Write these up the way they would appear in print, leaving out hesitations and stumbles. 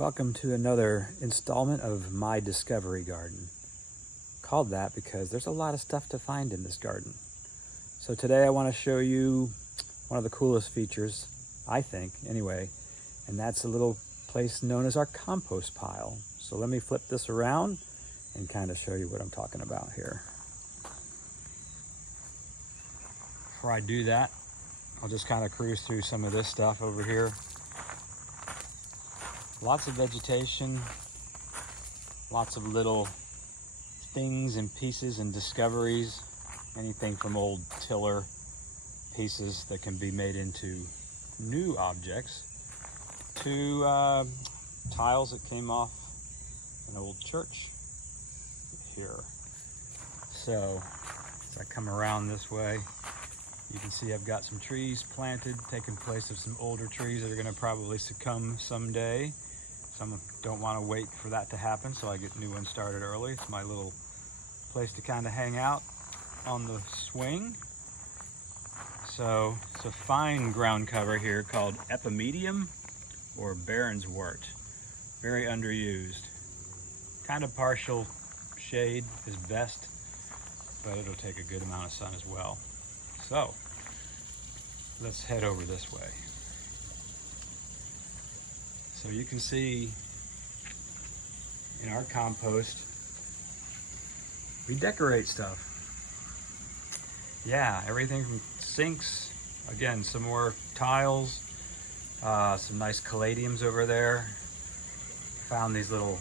Welcome to another installment of My Discovery Garden. Called that because there's a lot of stuff to find in this garden. So today I want to show you one of the coolest features, I think anyway, and that's a little place known as our compost pile. So let me flip this around and kind of show you what I'm talking about here. Before I do that, I'll just kind of cruise through some of this stuff over here. Lots of vegetation, lots of little things and pieces and discoveries, anything from old tiller pieces that can be made into new objects to tiles that came off an old church here. So as I come around this way, you can see I've got some trees planted, taking place of some older trees that are going to probably succumb someday. Some don't want to wait for that to happen, so I get new ones started early. It's my little place to kind of hang out on the swing. So it's a fine ground cover here called epimedium or Baron'swort. Very underused. Kind of partial shade is best, but it'll take a good amount of sun as well. So let's head over this way. So you can see in our compost, we decorate stuff. Yeah, everything from sinks, again, some more tiles, some nice caladiums over there. Found these little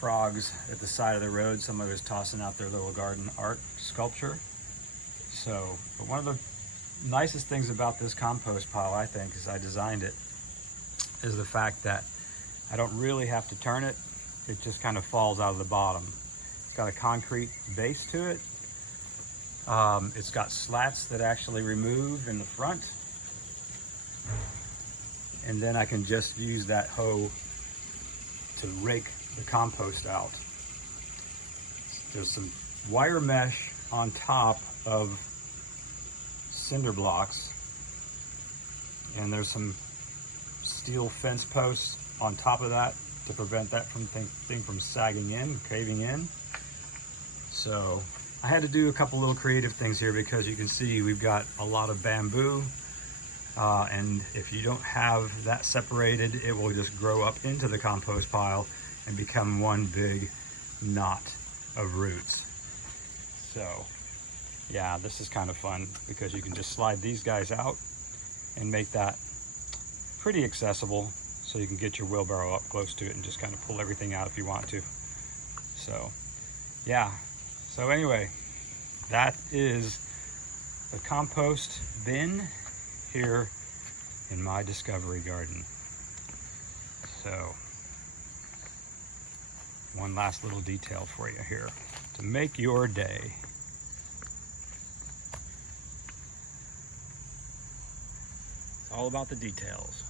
frogs at the side of the road. Somebody was tossing out their little garden art sculpture. So, but one of the nicest things about this compost pile, I think, is I designed it, is the fact that I don't really have to turn it. It just kind of falls out of the bottom. It's got a concrete base to it. It's got slats that actually remove in the front. And then I can just use that hoe to rake the compost out. There's some wire mesh on top of cinder blocks, and there's some steel fence posts on top of that to prevent that thing from sagging in, caving in. So I had to do a couple little creative things here because you can see we've got a lot of bamboo, and if you don't have that separated, it will just grow up into the compost pile and become one big knot of roots. So yeah, this is kind of fun because you can just slide these guys out and make that pretty accessible, so you can get your wheelbarrow up close to it and just kind of pull everything out if you want to. So yeah, so anyway, that is the compost bin here in my discovery garden. So one last little detail for you here to make your day. It's all about the details.